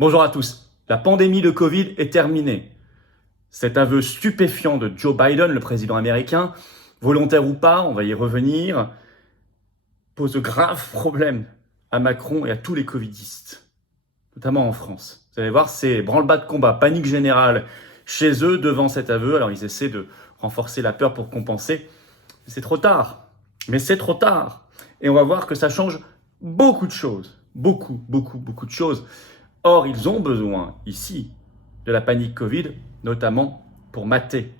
Bonjour à tous. La pandémie de Covid est terminée. Cet aveu stupéfiant de Joe Biden, le président américain, volontaire ou pas, on va y revenir, pose de graves problèmes à Macron et à tous les covidistes, notamment en France. Vous allez voir, c'est branle-bas de combat, panique générale chez eux devant cet aveu. Alors ils essaient de renforcer la peur pour compenser. C'est trop tard. Mais c'est trop tard. Et on va voir que ça change beaucoup de choses. Beaucoup de choses. Or, ils ont besoin, ici, de la panique Covid, notamment pour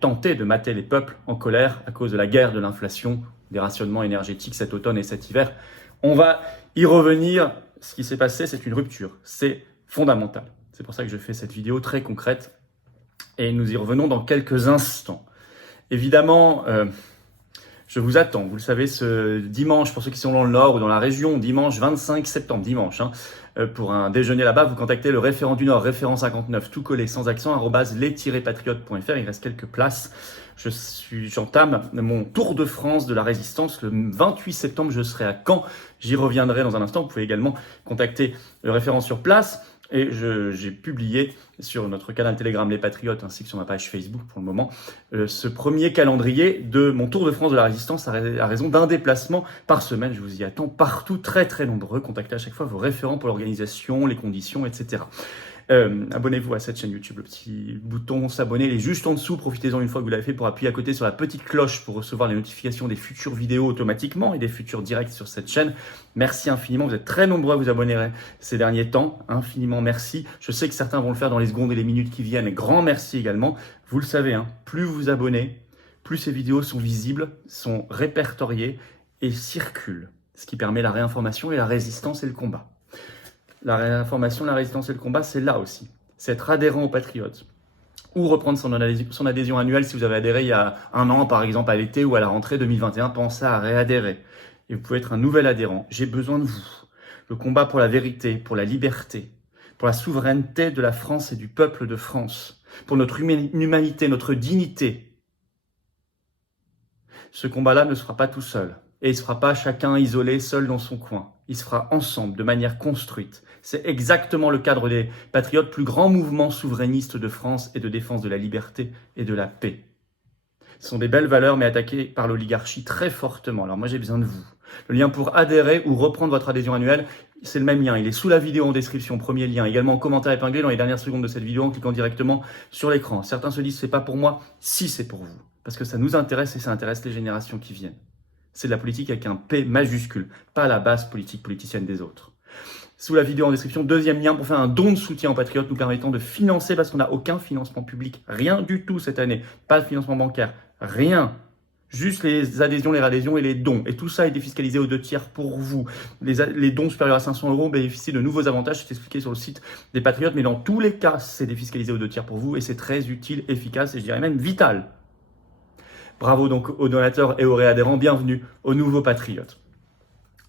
tenter de mater les peuples en colère à cause de la guerre, de l'inflation, des rationnements énergétiques cet automne et cet hiver. On va y revenir. Ce qui s'est passé, c'est une rupture. C'est fondamental. C'est pour ça que je fais cette vidéo très concrète. Et nous y revenons dans quelques instants. Évidemment, je vous attends, vous le savez, ce dimanche, pour ceux qui sont dans le Nord ou dans la région, dimanche 25 septembre, pour un déjeuner là-bas, vous contactez le référent du Nord, référent 59, tout collé, sans accent, @les-patriotes.fr, il reste quelques places. J'entame mon tour de France de la résistance. Le 28 septembre, je serai à Caen. J'y reviendrai dans un instant. Vous pouvez également contacter le référent sur place. Et j'ai publié sur notre canal Telegram Les Patriotes ainsi que sur ma page Facebook pour le moment ce premier calendrier de mon Tour de France de la Résistance à raison d'un déplacement par semaine. Je vous y attends partout, très nombreux. Contactez à chaque fois vos référents pour l'organisation, les conditions, etc. Abonnez-vous à cette chaîne YouTube, le petit bouton s'abonner, il est juste en dessous. Profitez-en une fois que vous l'avez fait pour appuyer à côté sur la petite cloche pour recevoir les notifications des futures vidéos automatiquement et des futurs directs sur cette chaîne. Merci infiniment, vous êtes très nombreux à vous abonner ces derniers temps, infiniment merci. Je sais que certains vont le faire dans les secondes et les minutes qui viennent, grand merci également. Vous le savez, plus vous vous abonnez, plus ces vidéos sont visibles, sont répertoriées et circulent, ce qui permet la réinformation et la résistance et le combat. La réinformation, la résistance et le combat, c'est là aussi. C'est être adhérent aux Patriotes. Ou reprendre son adhésion annuelle si vous avez adhéré il y a un an, par exemple à l'été ou à la rentrée 2021. Pensez à réadhérer. Et vous pouvez être un nouvel adhérent. J'ai besoin de vous. Le combat pour la vérité, pour la liberté, pour la souveraineté de la France et du peuple de France, pour notre humanité, notre dignité. Ce combat-là ne se fera pas tout seul. Et il ne se fera pas chacun isolé, seul dans son coin. Il se fera ensemble, de manière construite. C'est exactement le cadre des Patriotes, plus grand mouvement souverainiste de France et de défense de la liberté et de la paix. Ce sont des belles valeurs, mais attaquées par l'oligarchie très fortement. Alors moi, j'ai besoin de vous. Le lien pour adhérer ou reprendre votre adhésion annuelle, c'est le même lien. Il est sous la vidéo en description, premier lien. Également en commentaire épinglé dans les dernières secondes de cette vidéo en cliquant directement sur l'écran. Certains se disent, c'est pas pour moi. Si, c'est pour vous. Parce que ça nous intéresse et ça intéresse les générations qui viennent. C'est de la politique avec un P majuscule, pas la base politique politicienne des autres. Sous la vidéo en description, deuxième lien pour faire un don de soutien aux Patriotes nous permettant de financer, parce qu'on n'a aucun financement public, rien du tout cette année, pas de financement bancaire, rien. Juste les adhésions, les réadhésions et les dons. Et tout ça est défiscalisé aux 2/3 pour vous. Les dons supérieurs à 500 € bénéficient de nouveaux avantages, c'est expliqué sur le site des Patriotes, mais dans tous les cas, c'est défiscalisé aux 2/3 pour vous et c'est très utile, efficace et je dirais même vital. Bravo donc aux donateurs et aux réadhérents, bienvenue aux nouveaux Patriotes.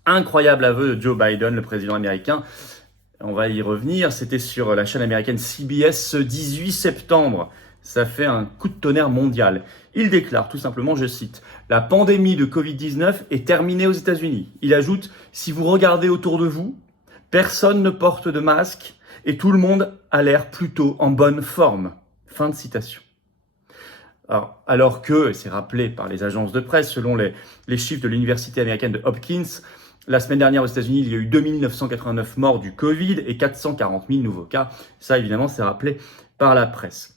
Incroyable aveu de Joe Biden, le président américain. On va y revenir, c'était sur la chaîne américaine CBS ce 18 septembre. Ça fait un coup de tonnerre mondial. Il déclare tout simplement, je cite, « La pandémie de Covid-19 est terminée aux États-Unis. » Il ajoute, « Si vous regardez autour de vous, personne ne porte de masque et tout le monde a l'air plutôt en bonne forme. » Fin de citation. Alors que, et c'est rappelé par les agences de presse, selon les chiffres de l'université américaine de Hopkins, la semaine dernière aux États-Unis, il y a eu 2989 morts du Covid et 440 000 nouveaux cas. Ça, évidemment, c'est rappelé par la presse.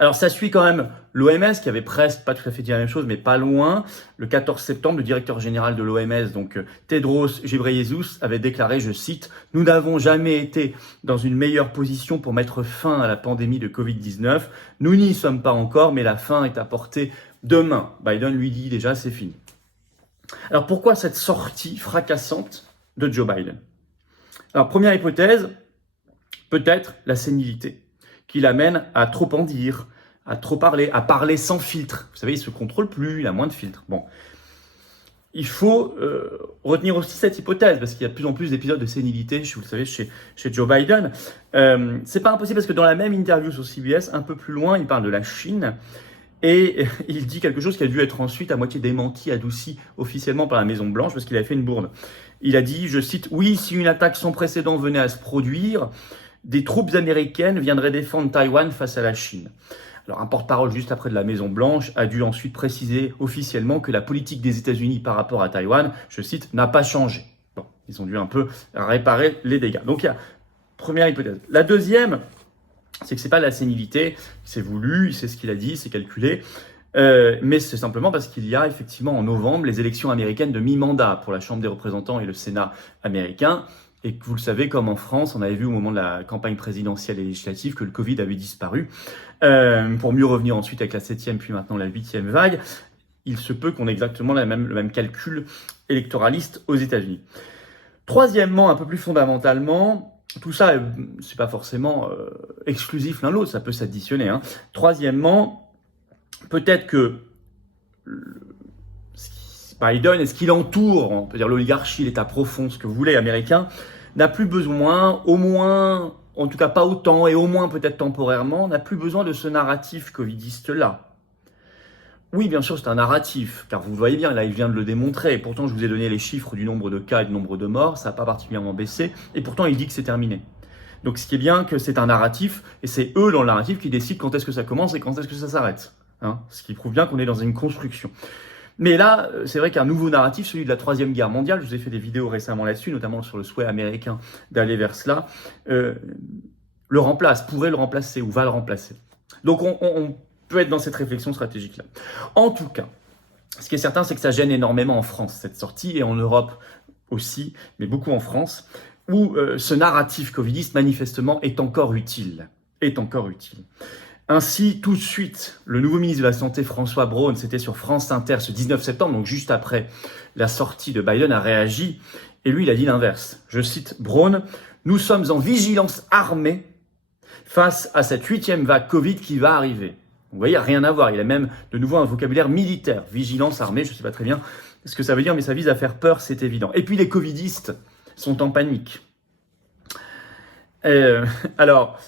Alors, ça suit quand même l'OMS, qui avait presque, pas tout à fait dit la même chose, mais pas loin. Le 14 septembre, le directeur général de l'OMS, donc Tedros Ghebreyesus, avait déclaré, je cite, « Nous n'avons jamais été dans une meilleure position pour mettre fin à la pandémie de Covid-19. Nous n'y sommes pas encore, mais la fin est à portée demain. » Biden lui dit déjà, c'est fini. Alors, pourquoi cette sortie fracassante de Joe Biden? Alors, première hypothèse, peut-être la sénilité, qui l'amène à trop en dire, à trop parler, à parler sans filtre. Vous savez, il ne se contrôle plus, il a moins de filtres. Bon, il faut retenir aussi cette hypothèse, parce qu'il y a de plus en plus d'épisodes de sénilité, vous le savez, chez Joe Biden. C'est pas impossible, parce que dans la même interview sur CBS, un peu plus loin, il parle de la Chine, et il dit quelque chose qui a dû être ensuite à moitié démenti, adouci officiellement par la Maison-Blanche, parce qu'il avait fait une bourde. Il a dit, je cite, « Oui, si une attaque sans précédent venait à se produire, des troupes américaines viendraient défendre Taïwan face à la Chine. Alors un porte-parole juste après de la Maison-Blanche a dû ensuite préciser officiellement que la politique des États-Unis par rapport à Taïwan, je cite, n'a pas changé. Bon, ils ont dû un peu réparer les dégâts. Donc il y a première hypothèse. La deuxième, c'est que c'est pas de la sénilité, c'est voulu, c'est ce qu'il a dit, c'est calculé. Mais c'est simplement parce qu'il y a effectivement en novembre les élections américaines de mi-mandat pour la Chambre des représentants et le Sénat américain. Et que vous le savez, comme en France, on avait vu au moment de la campagne présidentielle et législative que le Covid avait disparu, pour mieux revenir ensuite avec la 7e puis maintenant la 8e vague. Il se peut qu'on ait exactement le même calcul électoraliste aux États-Unis. Troisièmement, un peu plus fondamentalement, tout ça, c'est pas forcément exclusif l'un l'autre, ça peut s'additionner. Troisièmement, peut-être que Biden et ce qui l'entoure, on peut dire l'oligarchie, l'état profond, ce que vous voulez, américain, n'a plus besoin, au moins, en tout cas pas autant, et au moins peut-être temporairement, n'a plus besoin de ce narratif covidiste-là. Oui, bien sûr, c'est un narratif, car vous le voyez bien, là, il vient de le démontrer, et pourtant je vous ai donné les chiffres du nombre de cas et du nombre de morts, ça n'a pas particulièrement baissé, et pourtant il dit que c'est terminé. Donc ce qui est bien, que c'est un narratif, et c'est eux dans le narratif qui décident quand est-ce que ça commence et quand est-ce que ça s'arrête. Ce qui prouve bien qu'on est dans une construction. Mais là, c'est vrai qu'un nouveau narratif, celui de la Troisième Guerre mondiale, je vous ai fait des vidéos récemment là-dessus, notamment sur le souhait américain d'aller vers cela, le remplace, pourrait le remplacer ou va le remplacer. Donc on peut être dans cette réflexion stratégique-là. En tout cas, ce qui est certain, c'est que ça gêne énormément en France, cette sortie, et en Europe aussi, mais beaucoup en France, où ce narratif covidiste, manifestement, est encore utile. Ainsi, tout de suite, le nouveau ministre de la Santé, François Braun, c'était sur France Inter ce 19 septembre, donc juste après la sortie de Biden, a réagi. Et lui, il a dit l'inverse. Je cite Braun, « Nous sommes en vigilance armée face à cette 8e vague Covid qui va arriver. » Vous voyez, rien à voir. Il a même de nouveau un vocabulaire militaire. Vigilance armée, je ne sais pas très bien ce que ça veut dire, mais ça vise à faire peur, c'est évident. Et puis les covidistes sont en panique. Alors,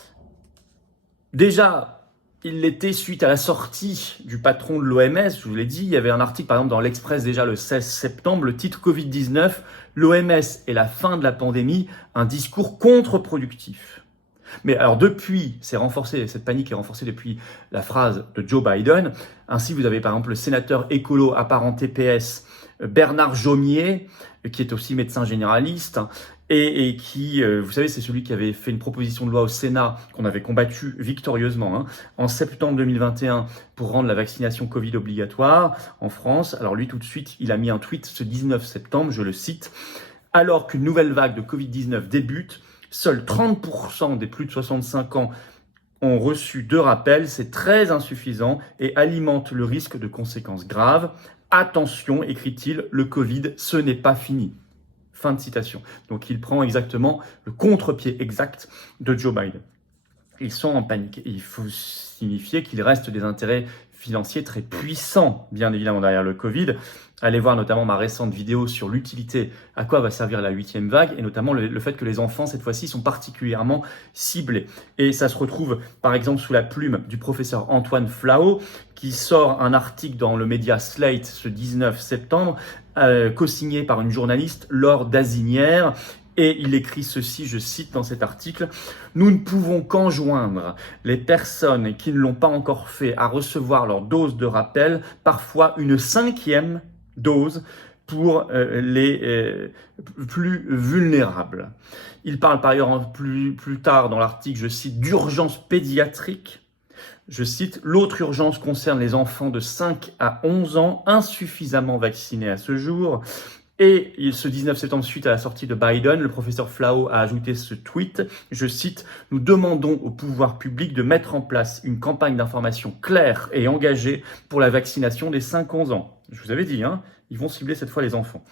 déjà, il l'était suite à la sortie du patron de l'OMS, je vous l'ai dit, il y avait un article par exemple dans l'Express déjà le 16 septembre, le titre Covid-19, l'OMS et la fin de la pandémie, un discours contre-productif. Mais alors depuis, c'est renforcé, cette panique est renforcée depuis la phrase de Joe Biden. Ainsi, vous avez par exemple le sénateur écolo apparenté PS, Bernard Jomier, qui est aussi médecin généraliste, et qui, vous savez, c'est celui qui avait fait une proposition de loi au Sénat qu'on avait combattue victorieusement en septembre 2021 pour rendre la vaccination Covid obligatoire en France. Alors lui, tout de suite, il a mis un tweet ce 19 septembre, je le cite, « Alors qu'une nouvelle vague de Covid-19 débute, seuls 30% des plus de 65 ans ont reçu 2 rappels, c'est très insuffisant et alimente le risque de conséquences graves. Attention, écrit-il, le Covid, ce n'est pas fini. » Fin de citation. Donc il prend exactement le contre-pied exact de Joe Biden. Ils sont en panique. Et il faut signifier qu'il reste des intérêts financiers très puissants, bien évidemment, derrière le Covid. Allez voir notamment ma récente vidéo sur l'utilité, à quoi va servir la 8e vague, et notamment le fait que les enfants, cette fois-ci, sont particulièrement ciblés. Et ça se retrouve, par exemple, sous la plume du professeur Antoine Flahault, qui sort un article dans le média Slate ce 19 septembre, co-signé par une journaliste, Laure Dazinière, et il écrit ceci, je cite dans cet article, « Nous ne pouvons qu'enjoindre les personnes qui ne l'ont pas encore fait à recevoir leur dose de rappel, parfois une 5e dose pour les plus vulnérables. » Il parle par ailleurs plus tard dans l'article, je cite, d'urgence pédiatrique. Je cite, « L'autre urgence concerne les enfants de 5 à 11 ans insuffisamment vaccinés à ce jour. » Et ce 19 septembre, suite à la sortie de Biden, le professeur Flahault a ajouté ce tweet, je cite, « Nous demandons au pouvoir public de mettre en place une campagne d'information claire et engagée pour la vaccination des 5-11 ans. » Je vous avais dit, ils vont cibler cette fois les enfants.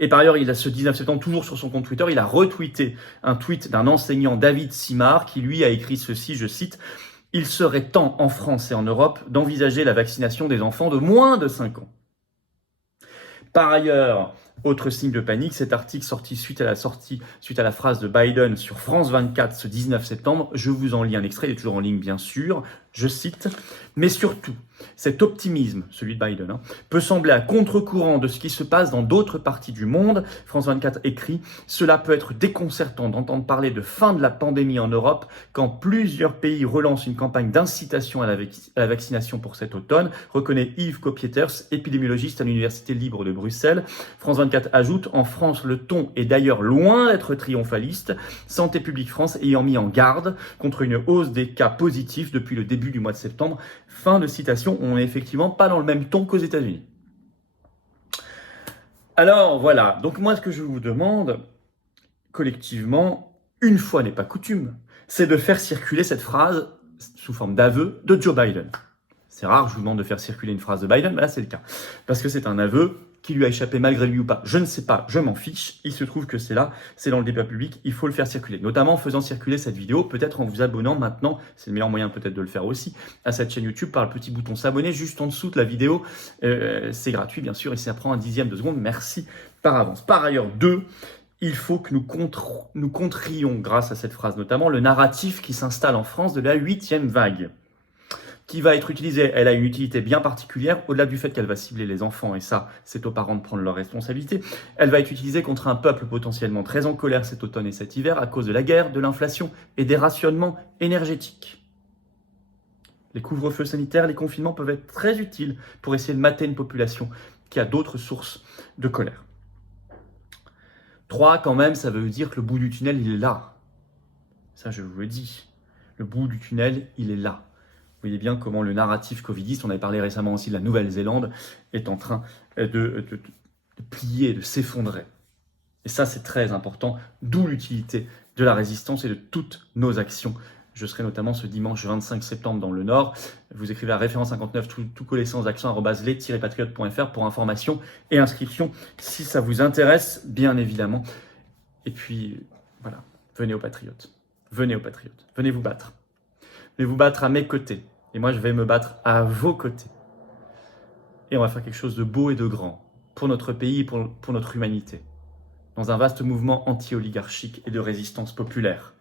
Et par ailleurs, il a ce 19 septembre, toujours sur son compte Twitter, il a retweeté un tweet d'un enseignant, David Simard, qui lui a écrit ceci, je cite, « Il serait temps en France et en Europe d'envisager la vaccination des enfants de moins de 5 ans. » Par ailleurs, Autre signe de panique, cet article suite à la phrase de Biden sur France 24 ce 19 septembre. Je vous en lis un extrait, il est toujours en ligne bien sûr. Je cite, mais surtout, cet optimisme, celui de Biden, peut sembler à contre-courant de ce qui se passe dans d'autres parties du monde. France 24 écrit, cela peut être déconcertant d'entendre parler de fin de la pandémie en Europe quand plusieurs pays relancent une campagne d'incitation à la vaccination pour cet automne, reconnaît Yves Copieters, épidémiologiste à l'Université libre de Bruxelles. France 24 ajoute, en France, le ton est d'ailleurs loin d'être triomphaliste, Santé publique France ayant mis en garde contre une hausse des cas positifs depuis le début du mois de septembre. Fin de citation, on n'est effectivement pas dans le même ton qu'aux États-Unis. Alors voilà, donc moi ce que je vous demande, collectivement, une fois n'est pas coutume, c'est de faire circuler cette phrase sous forme d'aveu de Joe Biden. C'est rare, je vous demande de faire circuler une phrase de Biden, mais là c'est le cas. Parce que c'est un aveu qui lui a échappé malgré lui ou pas. Je ne sais pas, je m'en fiche. Il se trouve que c'est là, c'est dans le débat public, il faut le faire circuler. Notamment en faisant circuler cette vidéo, peut-être en vous abonnant maintenant, c'est le meilleur moyen peut-être de le faire aussi, à cette chaîne YouTube par le petit bouton s'abonner juste en dessous de la vidéo. C'est gratuit bien sûr et ça prend un dixième de seconde. Merci par avance. Par ailleurs, il faut que nous contrions, grâce à cette phrase notamment, le narratif qui s'installe en France de la 8e vague, qui va être utilisée. Elle a une utilité bien particulière, au-delà du fait qu'elle va cibler les enfants, et ça, c'est aux parents de prendre leurs responsabilités. Elle va être utilisée contre un peuple potentiellement très en colère cet automne et cet hiver à cause de la guerre, de l'inflation et des rationnements énergétiques. Les couvre-feux sanitaires, les confinements peuvent être très utiles pour essayer de mater une population qui a d'autres sources de colère. 3, quand même, ça veut dire que le bout du tunnel, il est là. Ça, je vous le dis. Le bout du tunnel, il est là. Vous voyez bien comment le narratif covidiste, on avait parlé récemment aussi de la Nouvelle-Zélande, est en train de plier, de s'effondrer. Et ça, c'est très important, d'où l'utilité de la résistance et de toutes nos actions. Je serai notamment ce dimanche 25 septembre dans le Nord. Vous écrivez à référence 59 tout collé sans accent @les-patriotes.fr pour information et inscription si ça vous intéresse, bien évidemment. Et puis, voilà, venez aux Patriotes. Venez aux Patriotes. Venez vous battre. Venez vous battre à mes côtés. Et moi, je vais me battre à vos côtés. Et on va faire quelque chose de beau et de grand pour notre pays et pour notre humanité. Dans un vaste mouvement anti-oligarchique et de résistance populaire.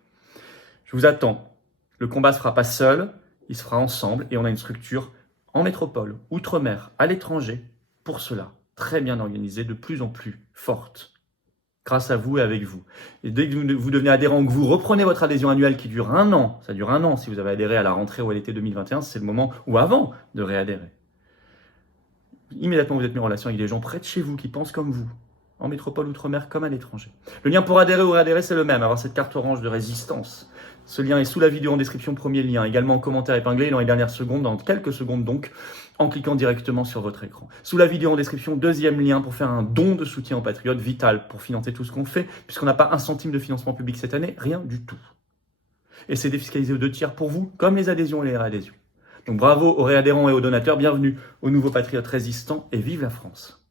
Je vous attends. Le combat ne se fera pas seul, il se fera ensemble et on a une structure en métropole, outre-mer, à l'étranger, pour cela, très bien organisée, de plus en plus forte, grâce à vous et avec vous. Et dès que vous devenez adhérent ou que vous reprenez votre adhésion annuelle qui dure 1 an, ça dure 1 an si vous avez adhéré à la rentrée ou à l'été 2021, c'est le moment, ou avant, de réadhérer. Immédiatement, vous êtes mis en relation avec des gens près de chez vous qui pensent comme vous, en métropole, outre-mer, comme à l'étranger. Le lien pour adhérer ou réadhérer, c'est le même, avoir cette carte orange de résistance. Ce lien est sous la vidéo en description, premier lien, également en commentaire épinglé dans les dernières secondes, dans quelques secondes donc, en cliquant directement sur votre écran. Sous la vidéo en description, deuxième lien pour faire un don de soutien aux Patriotes, vital pour financer tout ce qu'on fait, puisqu'on n'a pas 1 centime de financement public cette année, rien du tout. Et c'est défiscalisé aux 2 tiers pour vous, comme les adhésions et les réadhésions. Donc bravo aux réadhérents et aux donateurs, bienvenue aux nouveaux Patriotes résistants et vive la France.